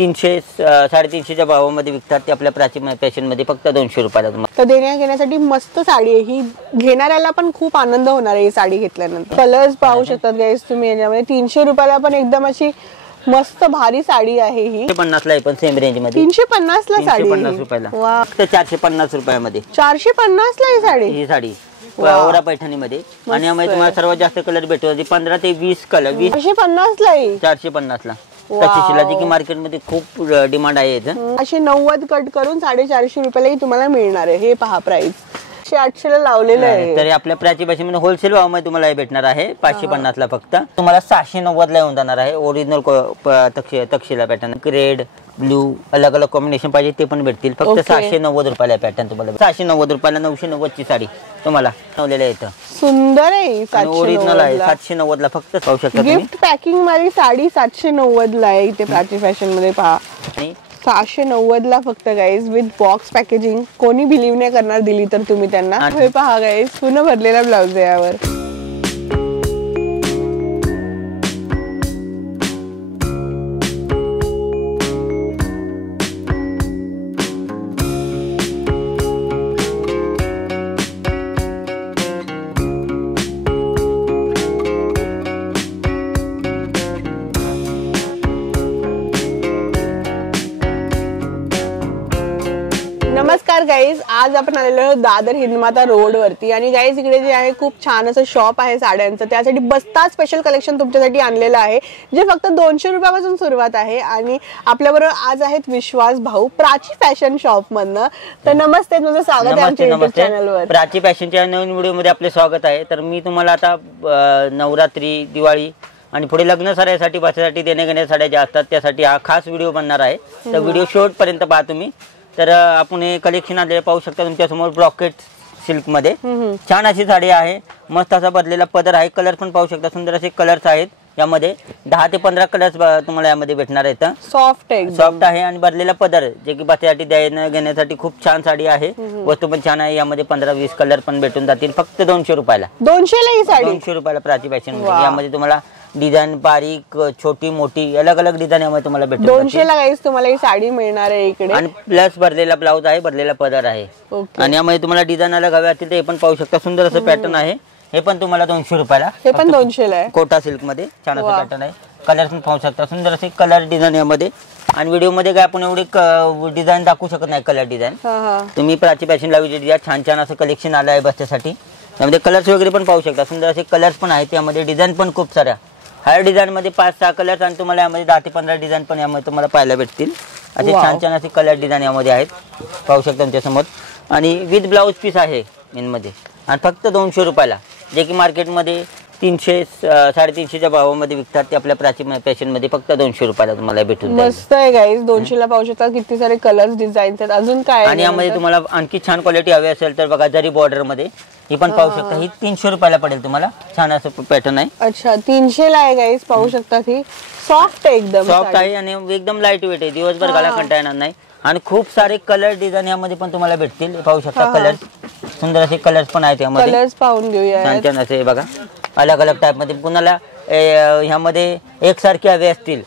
300 350च्या भावामध्ये विकतात ते आपल्या प्राची फॅशन मध्ये फक्त 200 रुपयाला तुम्हाला. तर देण्या घेण्यासाठी मस्त साडी आहे ही, घेणाऱ्याला पण खूप आनंद होणार आहे ही साडी घेतल्यानंतर. कलर्स पाहू शकतात गाईस तुम्ही याच्यामध्ये. 300 रुपयाला पण एकदम अशी मस्त भारी साडी आहे ही. 350 ला आहे पण सेम रेंज मध्ये. 350 ला साडी, 350 रुपयाला. वा, फक्त 450 रुपयामध्ये 450 ला ही साडी ओरा पैठणी मध्ये. आणि यामध्ये तुम्हाला सर्वात जास्त कलर भेटतो 15 ते 20 कलर. 450 ला 450 ला तशी शिलाजी की मार्केट मध्ये खूप डिमांड आहे याचं. असे 90 कट करून 450 रुपयालाही तुम्हाला मिळणार आहे. हे पहा प्राइस 800 ला लावलेलं आहे. तरी आपल्या प्राची भाषेमध्ये होलसेल भावामध्ये तुम्हाला हे भेटणार आहे 550 ला. फक्त तुम्हाला 690 ला येऊन जाणार आहे. Original Takshashila pattern, red blue अलग अलग कॉम्बिनेशन पाहिजे ते पण भेटतील. फक्त 690 रुपयाला पॅटर्न तुम्हाला. 690 रुपयाला 990 ची साडी तुम्हाला लावलेल्या येतं. सुंदर आहे, ओरिजिनल आहे. 790 ला फक्त पाहू शकता. गिफ्ट पॅकिंग वाली साडी 790 ला आहे इथे प्राची फॅशन मध्ये पहा. आणि 690 ला फक्त गाईज विथ बॉक्स पॅकेजिंग. कोणी बिलीव्ह नाही करणार दिली तर तुम्ही त्यांना. हे पहा गाईज पूर्ण भरलेला ब्लाउज आहे यावर. नमस्कार गाईज, आज आपण आलेलो आहोत दादर हिंदमाता रोड वरती. आणि गाईज इकडे जे आहे खूप छान असं शॉप आहे साड्यांचं. त्यासाठी बस्ता स्पेशल कलेक्शन तुमच्यासाठी आणलेलं आहे जे फक्त 200 रुपयापासून सुरुवात आहे. आणि आपल्याबरोबर आज आहेत विश्वास भाऊ प्राची फॅशन शॉप मधनं. तर नमस्ते, तुमचं स्वागत आहे आमच्या युट्यूब चॅनलवर. प्राची फॅशनच्या नवीन व्हिडिओ मध्ये आपले स्वागत आहे. तर मी तुम्हाला आता नवरात्री, दिवाळी आणि पुढे लग्न साड्यासाठी बसासाठी देणे घेणे साड्या ज्या असतात त्यासाठी हा खास व्हिडिओ बनणार आहे. तर व्हिडिओ शेवट पर्यंत पहा तुम्ही. तर आपण हे कलेक्शन आलेलं पाहू शकता तुमच्या समोर. ब्रॉकेट सिल्क मध्ये छान अशी साडी आहे. मस्त असा बदलेला पदर आहे. कलर पण पाहू शकता. सुंदर असे कलर्स आहेत यामध्ये. 10 ते 15 कलर्स तुम्हाला यामध्ये भेटणार आहेत. सॉफ्ट आहे आणि बदलेला पदर जे की बसासाठी द्यायला घेण्यासाठी खूप छान साडी आहे. वस्तू पण छान आहे. यामध्ये 15-20 कलर पण भेटून जातील फक्त 200 रुपयाला. 200 ला ही साडी 200 रुपयाला प्राची फॅशन मध्ये. यामध्ये तुम्हाला डिझाईन बारीक, छोटी, मोठी अलग अलग डिझाईन यामध्ये तुम्हाला भेटेल. 200 ला गाईस तुम्हाला ही साडी मिळणार आहे इकडे. आणि प्लस भरलेला ब्लाउज आहे, भरलेला पदर आहे. आणि यामध्ये तुम्हाला डिझाईन अलग हवे असतील ते पण पाहू शकता. सुंदर असं पॅटर्न आहे. हे पण तुम्हाला 200 रुपयाला. हे पण 200 ला आहे. कोटा सिल्क मध्ये छान असं पॅटर्न आहे. कलर पण पाहू शकता. सुंदर असे कलर डिझाईन यामध्ये. आणि व्हिडिओ मध्ये काय आपण एवढे डिझाईन दाखवू शकत नाही कलर डिझाईन. तुम्ही प्राची फॅशन लावली द्या. छान छान असं कलेक्शन आलं आहे बसण्यासाठी. त्यामध्ये कलर्स वगैरे पण पाहू शकता. सुंदर असे कलर्स पण आहेत. यामध्ये डिझाईन पण खूप साऱ्या. हर डिझाईन मध्ये 5-6 कलर्स आणि तुम्हाला यामध्ये 10 ते 15 डिझाईन पण यामध्ये तुम्हाला पाहायला भेटतील. असे छान छान असे कलर डिझाईन यामध्ये आहेत पाहू शकता तुमच्या समोर. आणि विथ ब्लाउज पीस आहे इनमध्ये. आणि फक्त 200 रुपयाला जे की मार्केटमध्ये 300 350च्या भावामध्ये विकतात ते आपल्या प्राची फॅशन मध्ये फक्त 200 रुपयाला तुम्हाला भेटून जाईल. मस्त आहे गाईज. 200 ला पाहू शकता किती सारे कलर्स डिझाईन्स आहेत. अजून काय. आणि यामध्ये तुम्हाला आणखी छान क्वालिटी हवी असेल तर बघा जरी बॉर्डर मध्ये ही पण पाहू शकता. ही 300 रुपयाला पडेल तुम्हाला. छान असं पॅटर्न आहे. अच्छा 300 ला आहे गाईज पाहू शकता. ही सॉफ्ट आहे, एकदम सॉफ्ट आहे आणि एकदम लाईट वेट आहे. दिवसभर घाला कंटाळा येणार नाही. आणि खूप सारे कलर डिझाइन यामध्ये पण तुम्हाला भेटतील. पाहू शकता कलर. सुंदर असे कलर्स पण आहेत यामध्ये. कलर्स पाहून घेऊया. छान छान असे बघा अलग अलग टाइप मध्ये. कुणाला ह्यामध्ये एकसारखे हवे असतील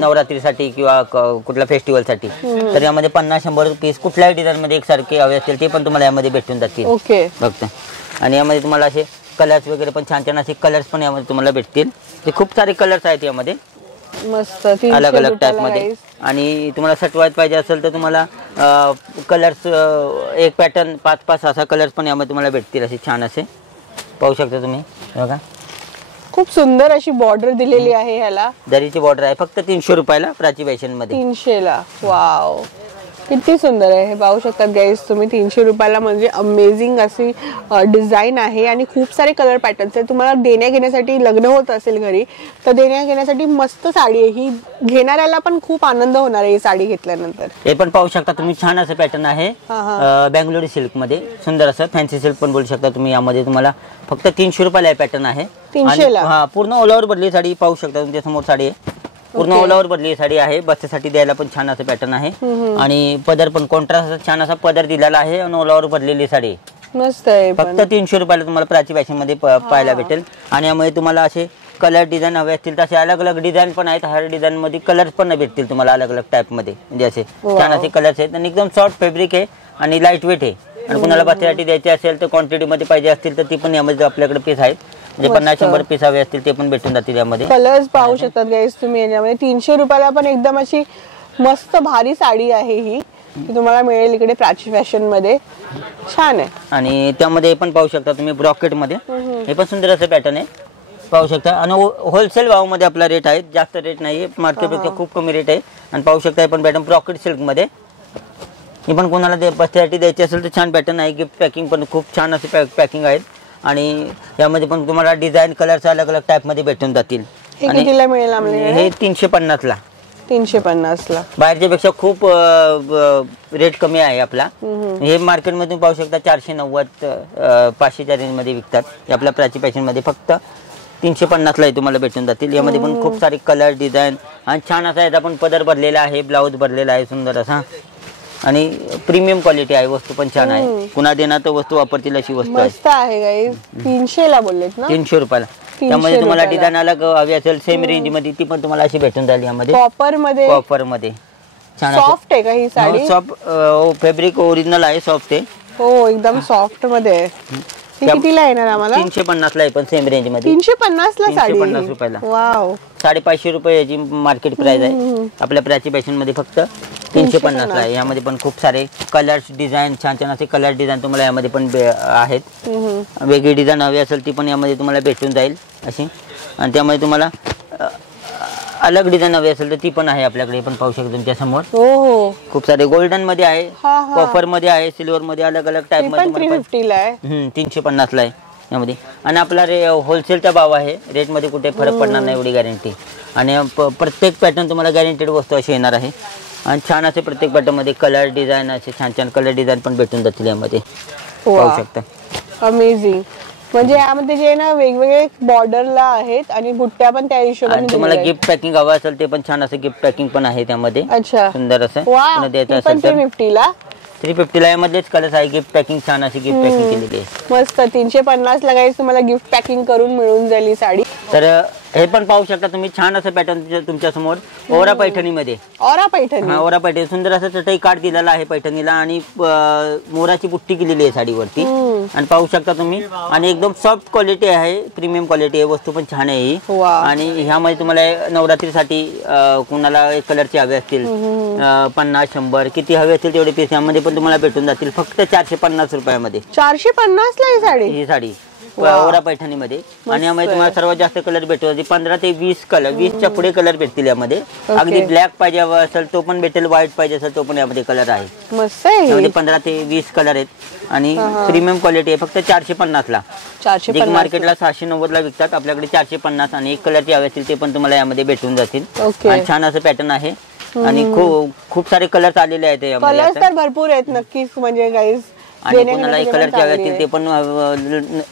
नवरात्रीसाठी किंवा कुठल्या फेस्टिवल साठी तर यामध्ये 50-100 पीस कुठल्याही डिझाईन मध्ये एकसारखे हवे असतील ते पण तुम्हाला यामध्ये भेटून जातील. ओके बघता. आणि यामध्ये तुम्हाला असे कलर्स वगैरे पण छान छान असे कलर्स पण यामध्ये तुम्हाला भेटतील. ते खूप सारे कलर्स आहेत यामध्ये मस्त अलग अलग टाइप मध्ये. आणि तुम्हाला सटवायला पाहिजे असेल तर तुम्हाला कलर्स एक पॅटर्न 5-5 असा कलर्स पण यामध्ये तुम्हाला भेटतील. असे छान असे पाहू शकता तुम्ही. बघा खूप सुंदर अशी बॉर्डर दिलेली आहे. ह्याला दरीची बॉर्डर आहे फक्त 300 रुपयाला प्राची फॅशन मध्ये. 300 ला. वाव किती सुंदर आहे. हे पाहू शकतात गाईज तुम्ही. 300 रुपयाला म्हणजे अमेझिंग अशी डिझाईन आहे. आणि खूप सारे कलर पॅटर्न्स आहेत. तुम्हाला देण्या घेण्यासाठी, लग्न होत असेल घरी तर देण्या घेण्यासाठी मस्त साडी आहे ही. घेणाऱ्याला पण खूप आनंद होणार आहे ही साडी घेतल्यानंतर. हे पण पाहू शकता तुम्ही. छान असं पॅटर्न आहे बेंगलोरी सिल्क मध्ये. सुंदर असं फॅन्सी सिल्क पण बोलू शकता तुम्ही. यामध्ये तुम्हाला फक्त 300 रुपयाला हे पॅटर्न आहे. 300 ला. हा पूर्ण ऑल ओव्हर बदली साडी पाहू शकता तुमच्या समोर. साडी आहे पूर्ण ऑल ओव्हर बदली साडी आहे. बसण्यासाठी द्यायला पण छान असं पॅटर्न आहे. आणि पदर पण कॉन्ट्रास्ट छान असा पदर दिलेला आहे. आणि ऑल ओव्हर बदलेली साडी मस्त आहे. फक्त 300 रुपयाला तुम्हाला प्राची फॅशन मध्ये पाहायला भेटेल. आणि यामध्ये तुम्हाला असे कलर डिझाईन हवे असतील तसे अलग अलग डिझाईन पण आहेत. हर डिझाईन मध्ये कलर्स पण भेटतील तुम्हाला अलग अलग टाइप मध्ये, म्हणजे असे छान असे कलर्स आहेत आणि एकदम सॉफ्ट फॅब्रिक आहे आणि लाईट वेट आहे. आणि कुणाला बर्थडेसाठी द्यायची असेल तर क्वांटिटी मध्ये पाहिजे असतील तर ती पण यामध्ये आपल्याकडे पीस आहेत, म्हणजे 50-100 पीस हवे असतील ते पण भेटून जातील यामध्ये. कलर्स पाहू शकतात गाईज तुम्ही याच्यामध्ये. 300 रुपयाला पण एकदम अशी मस्त भारी साडी आहे ही, तुम्हाला मिळेल इकडे प्राची फॅशन मध्ये. छान आहे. आणि त्यामध्ये पण पाहू शकता तुम्ही ब्रॉकेट मध्ये, हे पण सुंदर असं पॅटर्न आहे पाहू शकता. आणि होलसेल भावामध्ये आपला रेट आहे, जास्त रेट नाही, मार्केटपेक्षा खूप कमी रेट आहे. आणि पाहू शकता हे पण पॅटर्न ब्रॉकेट सिल्क मध्ये, हे पण कोणाला बर्थडेसाठी द्यायची असेल तर छान पॅटर्न आहे. गिफ्ट पॅकिंग पण खूप छान असे पॅकिंग आहेत. आणि यामध्ये पण तुम्हाला डिझाईन कलर्स अलग अलग टाइप मध्ये भेटून जातील. आणि कितीला मिळेल आपल्याला? हे 350 ला. 350 ला. बाहेरच्या पेक्षा खूप रेट कमी आहे आपला. हे मार्केटमध्ये पाहू शकता 490-500च्या रेंज मध्ये विकतात. हे आपल्या प्राची फॅशन मध्ये फक्त 350 ला तुम्हाला भेटून जातील. यामध्ये पण खूप सारे कलर डिझाईन आणि छान असा याचा पण पदर भरलेला आहे, ब्लाऊज भरलेला आहे सुंदर असा. आणि प्रीमियम क्वालिटी आहे, वस्तू पण छान आहे. कुणा देणार तर वस्तू वापरतील अशी वस्तू आहे. मस्त आहे गाईज. 300 ला बोललेत ना? 300 रुपयाला. त्यामध्ये तुम्हाला डिझाईन अलग हवी असेल सेम रेंज मध्ये ती पण तुम्हाला अशी भेटून जाईल. यामध्ये कॉपर मध्ये, कॉपर मध्ये छान सॉफ्ट आहे का ही साडी? सॉफ्ट फॅब्रिक ओरिजिनल आहे, सॉफ्ट आहे. हो एकदम सॉफ्ट मध्ये आहे. कितीला येणार आम्हाला? 350 ला आहे पण सेम रेंज मध्ये. 350 ला साडी? 350 रुपयाला. वाव. 550 रुपये याची मार्केट प्राइस आहे. आपल्या प्राची फॅशन मध्ये फक्त 350 ला आहे. यामध्ये पण खूप सारे कलर्स डिझाईन, छान छान असे कलर डिझाईन तुम्हाला यामध्ये पण आहेत. वेगळी डिझाईन हवी असेल ती पण यामध्ये तुम्हाला भेटून जाईल अशी. आणि त्यामध्ये तुम्हाला अलग डिझाईन हवी असेल तर ती पण आहे आपल्याकडे, पण पाहू शकता तुमच्या समोर. हो खूप सारे गोल्डन मध्ये आहे, कॉपर मध्ये आहे, सिल्वर मध्ये, अलग अलग टाइप मध्ये. 350 ला आहे. 350 ला आहे यामध्ये. आणि आपला होलसेलचा भाव आहे, रेट मध्ये कुठे फरक पडणार नाही एवढी गॅरंटी. आणि प्रत्येक पॅटर्न तुम्हाला गॅरंटेड वस्तू अशी येणार आहे. आणि छान असे प्रत्येक पॅटर्न मध्ये कलर डिझाईन, असे छान छान कलर डिझाईन पण भेटून जातील यामध्ये पाहू शकता. अमेझिंग. म्हणजे यामध्ये जे ना वेगवेगळे बॉर्डरला आहेत आणि बुट्ट्या पण त्या हिशोबाने. तुम्हाला गिफ्ट पॅकिंग हवं असेल ते पण छान असं गिफ्ट पॅकिंग पण आहे त्यामध्ये. अच्छा. सुंदर असं द्यायचं असेल तर 350 ला. 350 ला यामध्येच कलर्स आहे. गिफ्ट पॅकिंग छान अशी गिफ्ट पॅकिंग केलेली आहे. मस्त. 350 ला काही तुम्हाला गिफ्ट पॅकिंग करून मिळून जाईल ही साडी. तर हे पण पाहू शकता तुम्ही, छान असं पॅटर्न तुमच्या समोर ओरा पैठणी मध्ये. ओरा पैठणी. ओरा पैठणी सुंदर असं चटई काठ दिलेला आहे पैठणीला आणि मोराची बुट्टी केलेली आहे साडीवरती. आणि पाहू शकता तुम्ही. आणि एकदम सॉफ्ट क्वालिटी आहे, प्रीमियम क्वालिटी आहे, वस्तू पण छान आहे ही. आणि ह्यामध्ये तुम्हाला नवरात्रीसाठी कुणाला कलरचे हवे असतील 50-100 किती हवे असतील तेवढे पीस यामध्ये पण तुम्हाला भेटून जातील फक्त 450 रुपयामध्ये. 450 ला ही साडी ओरा पैठणी मध्ये. आणि यामध्ये तुम्हाला सर्वात जास्त कलर भेटतो 15 ते 20 कलर, 20च्या पुढे कलर भेटतील यामध्ये. अगदी ब्लॅक पाहिजे असेल तो पण भेटेल, व्हाईट पाहिजे असेल तो पण यामध्ये कलर आहे. मस्त आहे. यामध्ये 15 ते 20 कलर आहेत. आणि प्रीमियम क्वालिटी आहे, फक्त 450 ला. 450 मार्केटला 690 ला विकतात, आपल्याकडे 450. आणि एक कलरचे हवे असतील ते पण तुम्हाला यामध्ये भेटून जातील. आणि छान असं पॅटर्न आहे. आणि खूप सारे कलर्स आलेले आहेत यामध्ये. कलर्स तर भरपूर आहेत नक्कीच, म्हणजे गाईज. आणि कोणाला कलरचे हवे असतील ते पण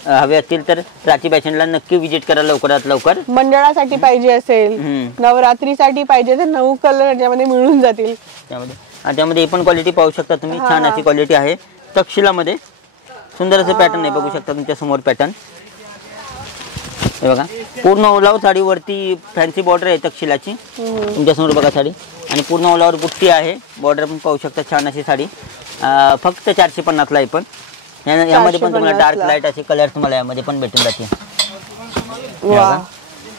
हवे असतील तर प्राची फॅशनला नक्की विजिट करा लवकरात लवकर. मंडळासाठी पाहिजे असेल, नवरात्रीसाठी पाहिजे तर 9 कलर याच्यामध्ये मिळून जातील त्यामध्ये. आणि त्यामध्ये ही पण क्वालिटी पाहू शकता तुम्ही, छान अशी क्वालिटी आहे तक्षशिलामध्ये. सुंदर असं पॅटर्न आहे, बघू शकता तुमच्या समोर पॅटर्न. हे बघा पूर्ण ओलावर साडीवरती फॅन्सी बॉर्डर आहे तक्षशिलाची तुमच्या समोर बघा साडी. आणि पूर्ण ओलावर बुट्टी आहे, बॉर्डर पण पाहू शकता छान अशी साडी. फक्त 450 ला आहे. पण यामध्ये पण तुम्हाला डार्क लाईट असे कलर तुम्हाला यामध्ये पण भेटून जातील.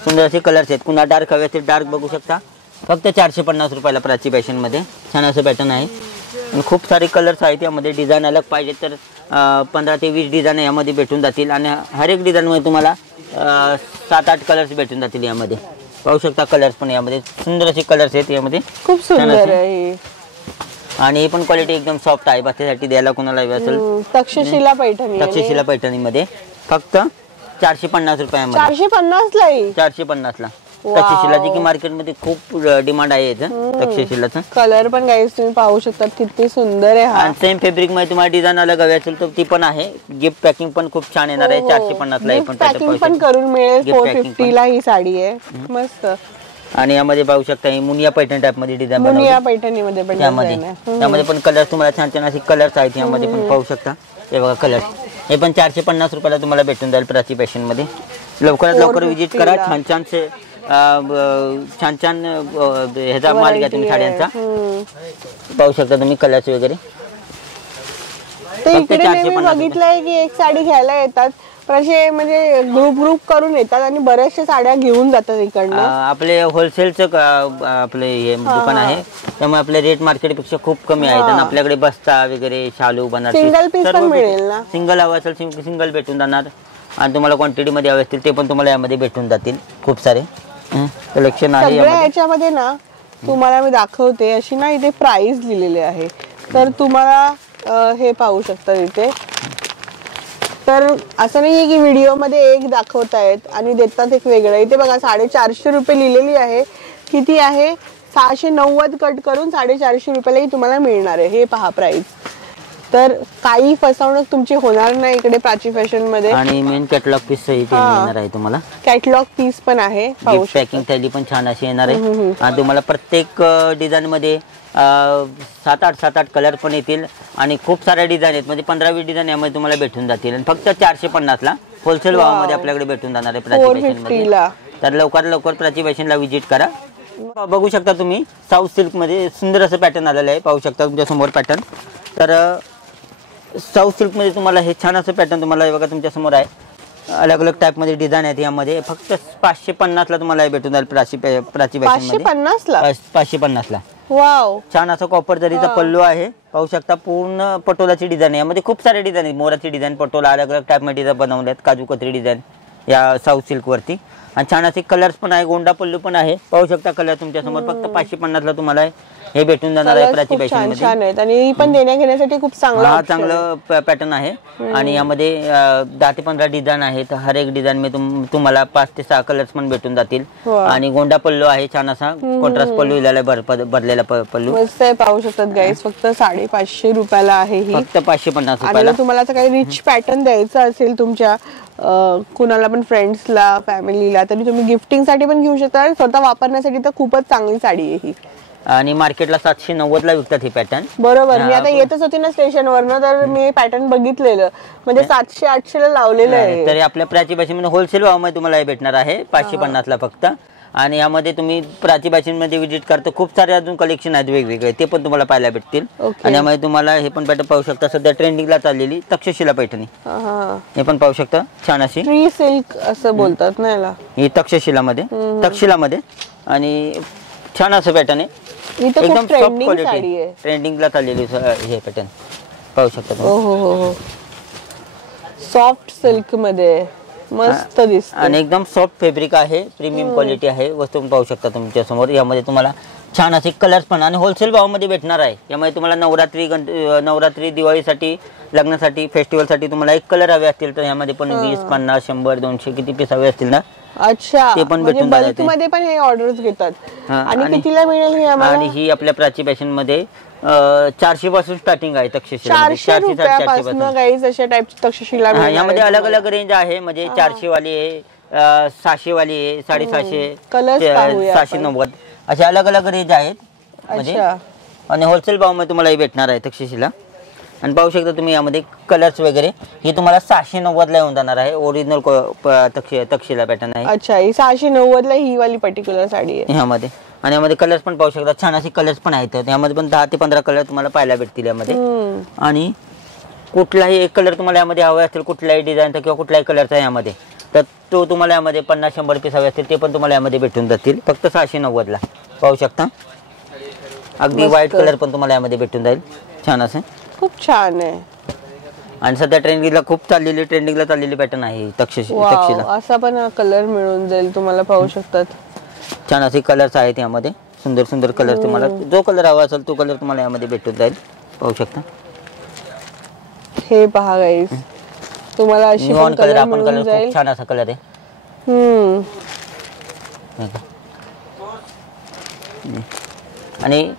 सुंदर असे कलर्स आहेत. कुणा डार्क हवे असतील डार्क बघू शकता, फक्त 450 रुपयाला प्राची फॅशन मध्ये. छान असं पॅटर्न आहे. आणि खूप सारे कलर्स आहेत यामध्ये. डिझाईन अलग पाहिजे तर 15 ते 20 डिझाईन यामध्ये भेटून जातील. आणि हर एक डिझाईन मध्ये तुम्हाला 7-8 कलर्स भेटून जातील यामध्ये. पाहू शकता कलर्स पण यामध्ये सुंदर असे कलर्स आहेत यामध्ये, खूप सुंदर आहे. आणि हे पण क्वालिटी एकदम सॉफ्ट आहे, बाकीसाठी द्यायला कोणाला हवी असेल. तक्षशिला पैठणी. तक्षशिला पैठणी मध्ये फक्त 450 रुपयामध्ये. 450 ला. 450 ला तक्षशिलाची की मार्केटमध्ये खूप डिमांड आहे तक्षशिलाचं. कलर पण गाईस तुम्ही पाहू शकता किती सुंदर आहे. आणि सेम फॅब्रिक मध्ये तुम्हाला डिझाईन अलग हवी असेल तर ती पण आहे. गिफ्ट पॅकिंग पण खूप छान येणार आहे 450 ला. पॅकिंग पण करून मिळेल 450 ला ही साडी आहे मस्त. आणि यामध्ये पाहू शकता ही मुनिया पैठणी टाइप मध्ये डिझाईन मुनिया पैठणी मध्ये पण त्यामध्ये पण कलर तुम्हाला छान छान असे कलर्स आहेत यामध्ये पण पाहू शकता. हे बघा कलर, हे पण 450 रुपयाला तुम्हाला भेटून जाईल प्राची फॅशन मध्ये. लवकरात लवकर विजिट करा. छान छान ह्याचा माल घ्या तुम्ही साड्यांचा. पाहू शकता तुम्ही कलर्स वगैरे. ते इकडे मी बघितलंय की एक साडी घ्यायला येतात पण असे म्हणजे ग्रुप करून येतात आणि बऱ्याचशा साड्या घेऊन जातात इकडनं. आपले होलसेलचं आपले हे दुकान आहे त्यामुळे आपले रेट मार्केटपेक्षा खूप कमी आहेत. आणि आपल्याकडे बस्ता वगैरे शालू बनारसी सिंगल पीस पण मिळेल ना. सिंगल हवं असेल सिंगल भेटून जाणार. आणि तुम्हाला क्वांटिटी मध्ये हवे असतील ते पण तुम्हाला यामध्ये भेटून जातील. खूप सारे कलेक्शन आहे याच्यामध्ये ना. तुम्हाला मी दाखवते अशी ना इथे प्राइस लिहिलेली आहे तर तुम्हाला हे पाहू शकता इथे. तर असं नाहीये की व्हिडिओ मध्ये एक दाखवतायत आणि देतात एक वेगळं. इथे बघा 450 रुपये लिहिलेली आहे. किती आहे 690 कट करून 450 रुपयालाही तुम्हाला मिळणार आहे. हे पहा प्राइस. तर काही फसवणूक तुमची होणार नाही इकडे प्राची फॅशन मध्ये. आणि मेन कॅटलॉग पीस सहित येणार आहे तुम्हाला. कॅटलॉग पीस पण आहे. पॅकिंग थैली पण छान अशी येणार आहे. आणि तुम्हाला प्रत्येक डिझाईन मध्ये 7-8 कलर पण येतील आणि खूप साऱ्या डिझाईन आहेत. म्हणजे 15-20 डिझाईन यामध्ये तुम्हाला भेटून जातील. आणि फक्त 450 ला होलसेल भावामध्ये आपल्याकडे भेटून जाणार आहे प्राची फॅशन मध्ये. तर लवकर प्राची फॅशनला विजिट करा. बघू शकता तुम्ही साऊथ सिल्क मध्ये सुंदर असं पॅटर्न आलेलं आहे. पाहू शकता तुमच्या समोर पॅटर्न. तर साऊथ सिल्क मध्ये तुम्हाला हे छान असं पॅटर्न तुम्हाला बघा तुमच्या समोर आहे. अलग अलग टाइप मध्ये डिझाईन आहेत. यामध्ये फक्त 550 ला तुम्हाला भेटून जाईल प्राची फॅशन मध्ये. 550 ला. वाव. छान असं कॉपर जरीचा पल्लू आहे. पाहू शकता पूर्ण पटोलाची डिझाईन आहे. यामध्ये खूप सारे डिझाईन आहेत. मोराची डिझाईन पटोला अलग अलग टाइप मध्ये बनवले आहेत. काजू कतरी डिझाईन या साऊथ सिल्क वरती. आणि छान असे कलर्स पण आहे. गोंडा पल्लू पण आहे. पाहू शकता कलर तुमच्या समोर. फक्त 550 ला तुम्हाला हे भेटून जाणार आहे प्राची फॅशन मध्ये. आणि पण देण्या घेण्यासाठी खूप चांगलं पॅटर्न आहे. आणि यामध्ये 10 ते 15 डिझाईन आहेत. हर एक डिझाईन मध्ये तुम्हाला 5 ते 6 कलर्स पण भेटून जातील. आणि गोंडा पल्लू आहे. छान असा कॉन्ट्रास्ट पल्लू इलेला भरलेला पल्लू मस्त आहे. पाहू शकतात गाईस. फक्त 550 रुपयाला आहे ही. फक्त 550 रुपयाला. तुम्हाला आता काही रिच पॅटर्न द्यायचं असेल तुमच्या कुणाला पण फ्रेंड्सला फॅमिलीला तरी तुम्ही गिफ्टिंग साठी पण घेऊ शकता. स्वतः वापरण्यासाठी तर खूपच चांगली साडी आहे ही. आणि मार्केटला 790 ला विकतात ही पॅटर्न. बरोबर. मी आता येतच होती ना स्टेशनवरनं तर मी पॅटर्न बघितलेलं म्हणजे 700-800 ला लावलेलं आहे. तरी आपल्या प्राची भाषेमध्ये होलसेल भावामध्ये तुम्हाला हे भेटणार आहे 550 ला फक्त. आणि यामध्ये तुम्ही प्राची भाषेमध्ये विजिट करता खूप सारे अजून कलेक्शन आहेत वेगवेगळे. ते पण तुम्हाला पाहायला भेटतील. आणि यामध्ये तुम्हाला हे पण पॅटर्न पाहू शकता. सध्या ट्रेंडिंगला चाललेली तक्षशिला पैठणी हे पण पाहू शकता. छान अशी ट्री सिल्क असं बोलतात ना याला. ही तक्षशिलामध्ये आणि छान असं पॅटर्न आहे. एकदम सॉफ्ट क्वालिटी ट्रेंडिंगला चाललेली हे पॅटर्न पाहू शकता. हो. सॉफ्ट सिल्क मध्ये मस्त दिसते. आणि एकदम सॉफ्ट फॅब्रिक आहे. प्रीमियम क्वालिटी आहे. वस्तू पाहू शकता तुमच्या समोर. यामध्ये तुम्हाला छान असे कलर्स पण आणि होलसेल भावामध्ये भेटणार आहे. यामध्ये तुम्हाला नवरात्री दिवाळीसाठी लग्नासाठी फेस्टिवलसाठी तुम्हाला एक कलर हवे असतील तर यामध्ये पण 20, 50, 100, 200 किती पीस हवे असतील ना. अच्छा. ते पण भेटून बल्क मध्ये पण हे ऑर्डर्स घेतात. आणि कितीला मिळेल हे आम्हाला. आणि ही आपल्या प्राची फॅशन मध्ये 400 पासून स्टार्टिंग आहे तक्षशिला. 400 रुपयापासून गाईज अशा टाइपची तक्षशिला. यामध्ये अलग अलग रेंज आहे. म्हणजे 400 वाली आहे, 600 वाली आहे, 750, 790 अशा अलग अलग रेंज आहेत. म्हणजे आणि होलसेल भावामध्ये तुम्हाला हे भेटणार आहे तक्षशिला. आणि पाहू शकता तुम्ही यामध्ये कलर्स वगैरे. ही तुम्हाला 690 ला येऊन जाणार आहे. ओरिजिनल तक्षशिला पॅटर्न आहे. अच्छा. ही 690 ला ही वाली पर्टिक्युलर साडी आहे यामध्ये. आणि यामध्ये कलर्स पण पाहू शकता. छान असे कलर्स पण आहेत. यामध्ये पण 10 ते 15 कलर तुम्हाला पाहायला भेटतील यामध्ये. आणि कुठलाही एक कलर तुम्हाला यामध्ये हवा असेल कुठल्याही डिझाईनचा किंवा कुठल्याही कलरचा यामध्ये तर तो तुम्हाला यामध्ये 50-100 पीस हवे असतील ते पण तुम्हाला यामध्ये भेटून जातील. फक्त 690 ला पाहू शकता. अगदी व्हाईट कलर पण तुम्हाला यामध्ये भेटून जाईल. छान असं खूप छान आहे. आणि सध्या ट्रेंडिंगला चाललेली पॅटर्न आहे तक्षशिला. असा पण कलर मिळून जाईल तुम्हाला. पाहू शकतात छान असे कलर्स आहेत यामध्ये. सुंदर कलर. तुम्हाला जो कलर हवा असेल तो कलर तुम्हाला यामध्ये भेटून जाईल. पाहू शकता. हे पहा गाईस. तुम्हाला अशी पण कलर आपण कलर खूप छान असा कलर आहे. आणि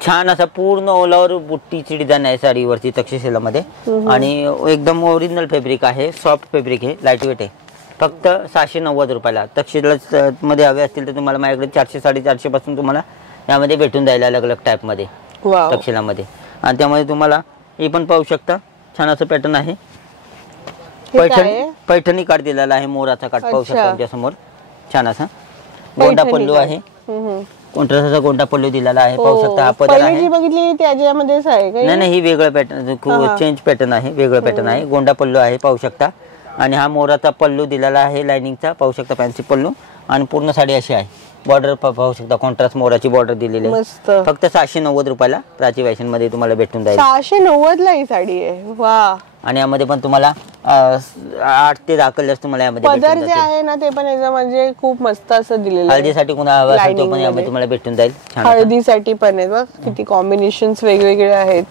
छान असा पूर्ण ऑल ओव्हर बुट्टीची डिझाईन आहे साडीवरती तक्षशिलामध्ये. आणि एकदम ओरिजिनल फॅब्रिक आहे. सॉफ्ट फॅब्रिक आहे. लाईट वेट आहे. फक्त 690 रुपयाला. तक्षशिला मध्ये हवे असतील तर तुम्हाला माझ्याकडे 400-450 पासून तुम्हाला यामध्ये भेटून जाईल अलग अलग टाइप मध्ये तक्षशिलामध्ये. आणि त्यामध्ये तुम्हाला हे पण पाहू शकता. छान असं पॅटर्न आहे. पैठणी काट दिलेला आहे, मोराचा काट पाहू शकता तुमच्या समोर. छान असा गोंडा पल्लू आहे, कॉन्ट्रास्टचा गोंडा पल्लू दिलेला आहे. पाहू शकता हा पदर आहे. बघितली त्याच्यामध्येच आहे का? नाही, ही वेगळं पॅटर्न, चेंज पॅटर्न आहे, वेगळं पॅटर्न आहे. गोंडा पल्लू आहे पाहू शकता. आणि हा मोराचा पल्लू दिलेला आहे लाइनिंगचा, पाहू शकता फॅन्सी पल्लू. आणि पूर्ण साडी अशी आहे, बॉर्डर पाहू शकता, कॉन्ट्रास्ट मोराची बॉर्डर दिलेली आहे. फक्त 690 रुपयाला प्राची फॅशन मध्ये तुम्हाला भेटून जाईल. 690 ला ही साडी आहे. वा. आणि यामध्ये पण तुम्हाला 8 ते 10 कलर्स तुम्हाला यामध्ये पदर जे आहे ना ते पण एकदम म्हणजे खूप मस्त असं दिलेलं आहे. हळदीसाठी कोणा हवा असेल तो पण यामध्ये तुम्हाला भेटून जाईल. हळदीसाठी पण आहे बघ, किती कॉम्बिनेशन्स वेगवेगळे आहेत.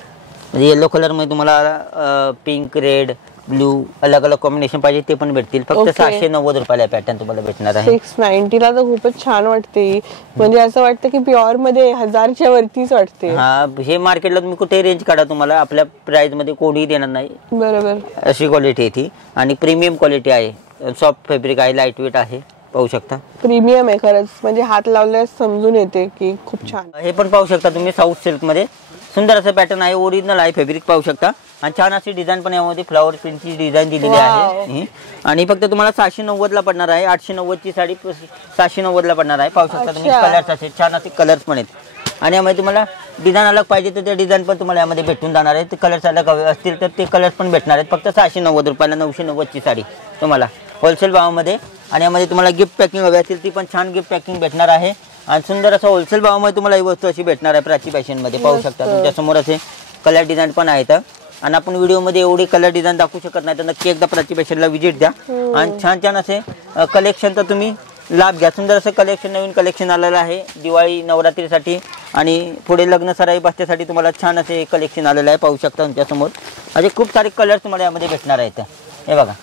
येलो कलर मध्ये तुम्हाला पिंक, रेड, ब्लू अलग अलग कॉम्बिनेशन पाहिजे ते पण भेटतील. फक्त 690 रुपयाला पॅटर्न तुम्हाला भेटणार आहे. 690 ला तर खूपच छान वाटते, म्हणजे असं वाटतं की प्युअर मध्ये 1000च्या वरतीच वाटते. हा, हे मार्केटला तुम्ही कुठे रेंज काढा, तुम्हाला आपल्या प्राइस मध्ये कोणीही देणार नाही. बरोबर, अशी क्वालिटी आहे ती. आणि प्रीमियम क्वालिटी आहे, सॉफ्ट फॅब्रिक आहे, लाईट वेट आहे, पाहू शकता. प्रीमियम आहे खरंच, म्हणजे हात लावल्यास समजून येते की खूप छान. हे पण पाहू शकता तुम्ही, साऊथ सिल्क मध्ये सुंदर असं पॅटर्न आहे, ओरिजिनल आहे, फॅब्रिक पाहू शकता. आणि छान अशी डिझाईन पण यामध्ये फ्लॉवर प्रिंटची डिझाईन दिलेली आहे. आणि फक्त तुम्हाला 690 ला पडणार आहे. 890 ची साडी 690 ला पडणार आहे. पाहू शकता तुम्ही, कलर्स असे छान असे कलर्स पण आहेत. आणि यामध्ये तुम्हाला डिझाईन अलग पाहिजे तर ते डिझाईन पण तुम्हाला यामध्ये भेटून जाणार आहे. ते कलर्स अलग हवे असतील तर ते कलर्स पण भेटणार आहेत. फक्त 690 रुपयाला 990 ची साडी तुम्हाला होलसेल भावामध्ये. आणि यामध्ये तुम्हाला गिफ्ट पॅकिंग हवी असेल ती पण छान गिफ्ट पॅकिंग भेटणार आहे. आणि सुंदर असं होलसेल भावामध्ये तुम्हाला ही वस्तू अशी भेटणार आहे प्राची फॅशन मध्ये. पाहू शकता तुमच्या समोर असे कलर डिझाईन पण आहेत. आणि आपण व्हिडिओमध्ये एवढी कलर डिझाईन दाखवू शकत नाही, तर नक्की एकदा प्राची फॅशनला व्हिजिट द्या. आणि छान छान असे कलेक्शनचा तुम्ही लाभ घ्या. सुंदर असं कलेक्शन, नवीन कलेक्शन आलेलं आहे दिवाळी नवरात्रीसाठी आणि पुढे लग्न सराई बसण्यासाठी तुम्हाला छान असे कलेक्शन आलेलं आहे. पाहू शकता तुमच्या समोर असे खूप सारे कलर तुम्हाला यामध्ये भेटणार आहेत. हे बघा,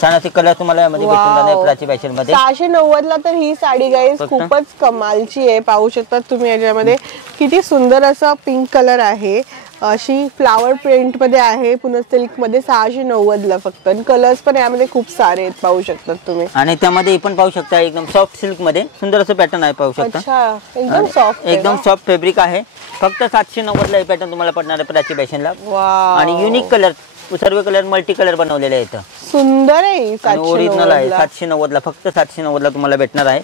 छान असे कलर तुम्हाला यामध्ये भेटून जाणार प्राची फॅशन मध्ये. 690 ला तर ही साडी गाईस खूपच कमालची आहे. पाहू शकता तुम्ही, याच्यामध्ये किती सुंदर असा पिंक कलर आहे, अशी फ्लावर प्रिंट मध्ये आहे, पुन्हा सिल्क मध्ये 690 ला फक्त. आणि कलर्स पण यामध्ये खूप सारे आहेत, पाहू शकता तुम्ही. आणि त्यामध्ये पण पाहू शकता एकदम सॉफ्ट सिल्क मध्ये सुंदर असं पॅटर्न आहे, पाहू शकता. एकदम सॉफ्ट फॅब्रिक आहे. फक्त 790 ला हे पॅटर्न तुम्हाला पडणार आहे प्राची फॅशनला. आणि युनिक कलर, सर्व कलर मल्टी कलर बनवलेले आहेत. सुंदर आहे, ओरिजिनल आहे. 790 ला, फक्त 790 ला तुम्हाला भेटणार आहे.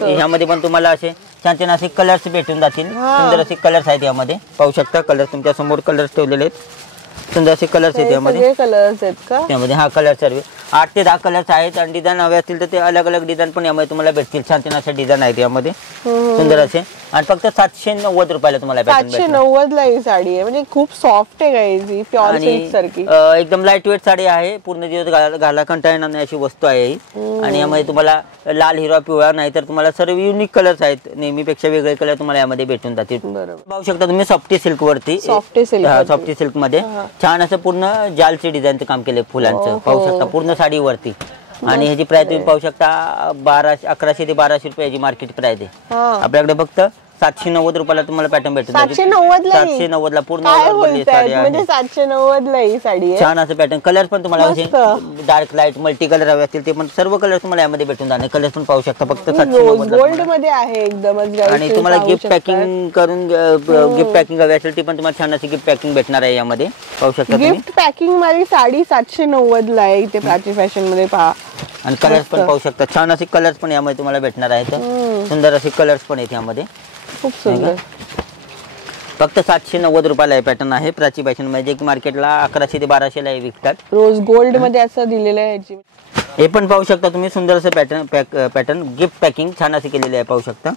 ह्यामध्ये पण तुम्हाला असे छान छान असे कलर्स भेटून जातील. सुंदर असे कलर्स आहेत यामध्ये, पाहू शकता. कलर तुमच्या समोर कलर्स ठेवलेले आहेत, सुंदर असे कलर्स आहेत यामध्ये. कलर्स आहेत का त्यामध्ये? हा, कलर सर्व 8 ते 10 कलर्स आहेत. आणि डिझाईन हवे असतील तर ते अलग अलग डिझाईन पण यामध्ये तुम्हाला भेटतील. छान छान असे डिझाईन आहेत यामध्ये, सुंदर असे. आणि फक्त 790 रुपयाला तुम्हाला 790 ला ही साडी आहे, म्हणजे खूप सॉफ्ट आहे गाईज, प्युअर सिल्क सारखी. एकदम लाईट वेट साडी आहे, पूर्ण दिवस घाला कंटाळा येणार नाही अशी वस्तू आहे ही. आणि यामध्ये तुम्हाला लाल, हिरवा, पिवळा नाही तर तुम्हाला सर्व युनिक कलर्स आहेत, नेहमीपेक्षा वेगळे कलर तुम्हाला यामध्ये भेटून जातील. पाहू शकता तुम्ही, सॉफ्टी सिल्क वरती, सॉफ्टी सिल्क मध्ये छान असं पूर्ण जालचे डिझाईनचं काम केले फुलांचं, पाहू शकता पूर्ण साडीवरती. आणि ह्याची प्राइस तुम्ही पाहू शकता 1100 ते 1200 रुपये याची मार्केट प्राइस आहे. आपल्याकडे फक्त 790 रुपयाला तुम्हाला पॅटर्न भेटून. 790 ला पूर्ण म्हणजे 790 ला ही साडी आहे. छान असं पॅटर्न. कलर पण तुम्हाला डार्क, लाईट, मल्टी कलर हवे असतील ते पण सर्व कलर तुम्हाला यामध्ये भेटून जाणार. कलर पण पाहू शकता फक्त 790 गोल्ड मध्ये आहे एकदमच. आणि तुम्हाला गिफ्ट पॅकिंग करून गिफ्ट पॅकिंग हवी असेल ती पण तुम्हाला छान अशी गिफ्ट पॅकिंग भेटणार आहे यामध्ये, पाहू शकता. गिफ्ट पॅकिंग मध्ये साडी 790 ला आहे इथे प्राची फॅशन मध्ये, पहा. आणि कलर्स पण पाहू शकता, छान असे कलर्स पण यामध्ये तुम्हाला भेटणार आहेत. सुंदर असे कलर्स पण आहेत यामध्ये, खूप सुंदर. फक्त 790 रुपयाला हे पॅटर्न आहे प्राची फॅशन मध्ये, जे की मार्केटला 1100 ते 1200 ला विकतात. रोज गोल्ड मध्ये असं दिलेलं आहे. हे पण पाहू शकता तुम्ही, सुंदर असं पॅटर्न गिफ्ट पॅकिंग छान असे केलेले आहे, पाहू शकता.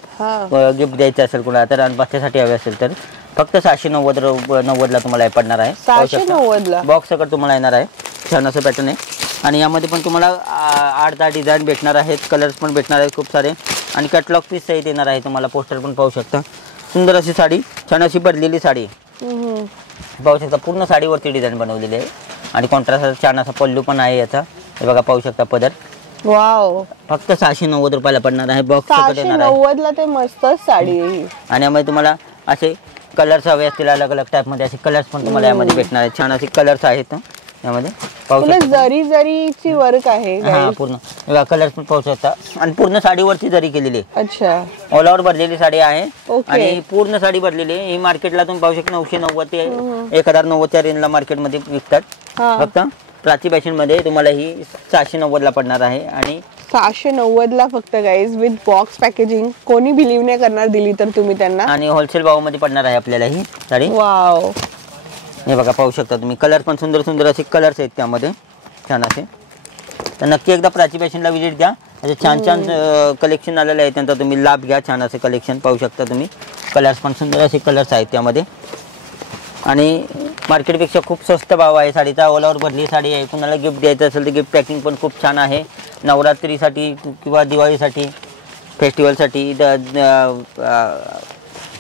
गिफ्ट द्यायचं असेल कोणाला तर आणि बसण्यासाठी हवे असेल तर फक्त 690 ला तुम्हाला हे पडणार आहे. 690 ला बॉक्स सकट तुम्हाला येणार आहे. छान असं पॅटर्न आहे. आणि यामध्ये पण तुम्हाला 8-10 डिझाईन भेटणार आहेत, कलर्स पण भेटणार आहेत खूप सारे. आणि कॅटलॉग पीस सहित येणार आहे तुम्हाला. पोस्टर पण पाहू शकता. सुंदर अशी साडी, छान अशी भरलेली साडी पाहू शकता. पूर्ण साडीवरती डिझाईन बनवलेली आहे. आणि कॉन्ट्रास्ट छान असा पल्लू पण आहे याचा, हे बघा पाहू शकता पदर. वाव, फक्त 690 रुपयाला पडणार आहे. बॉक्स सकट येणार आहे. 690 ला ते मस्तच साडी आहे. आणि यामध्ये तुम्हाला असे कलर्स हवे असतील अलग अलग टाइप मध्ये, असे कलर्स पण तुम्हाला यामध्ये भेटणार आहेत. छान असे कलर्स आहेत यामध्ये, पाहू शकता. जरीची वर्क आहे. हा, पूर्ण कलर्स पण पाहू शकता. आणि पूर्ण साडीवरती जरी केलेली आहे. अच्छा, ऑल ओव्हर भरलेली साडी आहे. आणि पूर्ण साडी भरलेली आहे. ही मार्केटला तुम्ही पाहू शकता 990 ते 1090 च्या रेंजला मार्केटमध्ये विकतात. फक्त प्राची फॅशन मध्ये तुम्हाला ही 690 ला पडणार आहे आणि 690 ला फक्त गाईज विथ बॉक्स पॅकेजिंग. कोणी बिलीव्ह नाही करणार दिली तर तुम्ही त्यांना. आणि होलसेल भावामध्ये पडणार आहे आपल्याला ही साडी. वाव, हे बघा पाहू शकता तुम्ही. कलर पण सुंदर सुंदर असे कलर्स आहेत त्यामध्ये छान असे. तर नक्की एकदा प्राची फॅशनला विजिट द्या. असे छान छान कलेक्शन आलेलं आहे, त्यांचा तुम्ही लाभ घ्या. छान असे कलेक्शन पाहू शकता तुम्ही. कलर्स पण सुंदर असे कलर्स आहेत त्यामध्ये आणि मार्केटपेक्षा खूप स्वस्त भाव आहे साडीचा. ओलावर भरली साडी आहे. कुणाला गिफ्ट द्यायचं असेल तर गिफ्ट पॅकिंग पण खूप छान आहे. नवरात्रीसाठी किंवा दिवाळीसाठी, फेस्टिवलसाठी,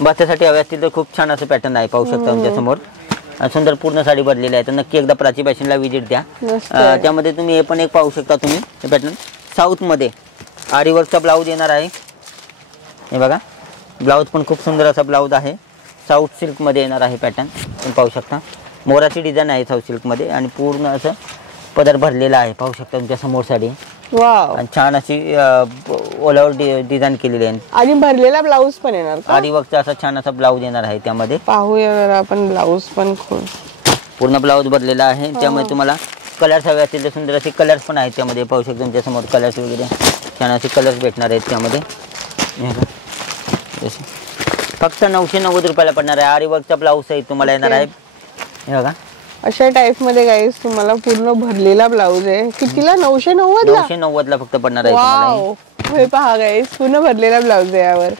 बर्थडेसाठी हवे असतील तर खूप छान असं पॅटर्न आहे. पाहू शकता तुमच्यासमोर सुंदर पूर्ण साडी भरलेली आहे. तर नक्की एकदा प्राची फॅशनला विजिट द्या. त्यामध्ये तुम्ही हे पण एक पाहू शकता तुम्ही. हे पॅटर्न साऊथमध्ये आरी वर्कचा ब्लाऊज येणार आहे. हे बघा ब्लाऊज पण खूप सुंदर असा ब्लाऊज आहे. साऊथ सिल्कमध्ये येणार आहे पॅटर्न. तुम्ही पाहू शकता मोराची डिझाईन आहे साऊथ सिल्कमध्ये आणि पूर्ण असं पदर भरलेला आहे. पाहू शकता तुमच्या समोर साडी. वाव, आणि छान अशी ओलावर डिझाईन केलेली आहे आणि भरलेला ब्लाऊज पण येणार का? आरी वर्कचा असा छान असा ब्लाऊज येणार आहे त्यामध्ये. पाहूया आपण ब्लाऊज पण पूर्ण ब्लाऊज भरलेला आहे. त्यामुळे तुम्हाला कलर्स हवे असतील तर सुंदर असे कलर्स पण आहेत त्यामध्ये. पाहू शकता तुमच्या समोर कलर्स वगैरे छान असे कलर्स भेटणार आहेत त्यामध्ये. फक्त 990 रुपयाला पडणार आहे. आरी वर्कचा ब्लाऊज सहित तुम्हाला येणार आहे. हे बघा अशा टाइप मध्ये गाईस तुम्हाला पूर्ण भरलेला ब्लाऊज आहे. कितीला? 990 ला. 990 ला फक्त पडणार आहे तुम्हाला. हे पहा गाईस पूर्ण भरलेला ब्लाऊज आहे यावर.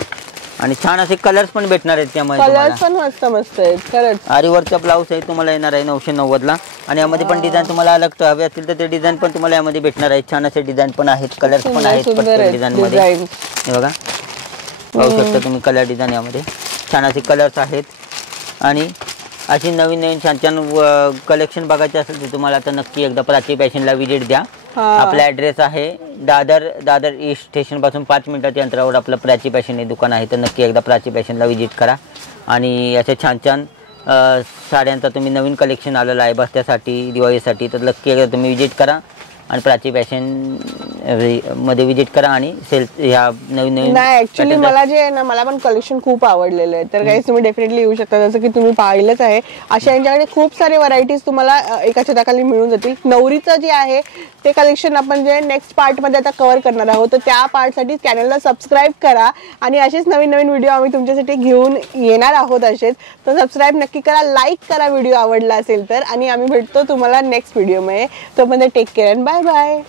आणि छान असे कलर्स पण भेटणार आहेत त्यामध्ये. कलर्स पण मस्त मस्त आहेत खरंच. आरी वर्कचा ब्लाऊज आहे तुम्हाला येणार आहे 990 ला. आणि यामध्ये पण डिझाईन तुम्हाला अलग हवे असतील तर ते डिझाईन पण तुम्हाला यामध्ये भेटणार आहे. छान असे डिझाईन पण आहेत, कलर्स पण आहेत डिझाईन मध्ये. हे बघा पाहू शकता तुम्ही कलर डिझाईन यामध्ये छान असे कलर्स आहेत. आणि अशी नवीन नवीन छान छान कलेक्शन बघायचे असेल तर तुम्हाला तर नक्की एकदा प्राची फॅशनला विजिट द्या. आपला ॲड्रेस आहे दादर ईस्ट स्टेशन पासून 5 मिनिटाच्या अंतरावर आपलं प्राची फॅशन हे दुकान आहे. तर नक्की एकदा प्राची फॅशनला विजिट करा. आणि असे छान छान साड्यांचा तुम्ही नवीन कलेक्शन आलेलं आहे बस्त्यासाठी, दिवाळीसाठी. तर नक्की एकदा तुम्ही विजिट करा आणि प्राची फॅशन मध्ये विजिट करा आणि सेल ह्या नवीन नवीन. नाही ऍक्च्युली मला जे आहे ना, मला पण कलेक्शन खूप आवडलेलं आहे. तर काही तुम्ही डेफिनेटली येऊ शकता. जसं की तुम्ही पाहिलंच आहे अशा यांच्याकडे खूप सारे व्हरायटीज तुम्हाला एका छताखाली मिळून जातील. नवरीचं जे आहे ते कलेक्शन आपण जे नेक्स्ट पार्ट मध्ये आता कव्हर करणार आहोत. तर त्या पार्टसाठी चॅनलला सबस्क्राईब करा आणि असेच नवीन नवीन व्हिडिओ आम्ही तुमच्यासाठी घेऊन येणार आहोत असेच. तर सबस्क्राईब नक्की करा, लाईक करा व्हिडिओ आवडला असेल तर. आणि आम्ही भेटतो तुम्हाला नेक्स्ट व्हिडिओ मध्ये. तोपर्यंत take care and bye bye.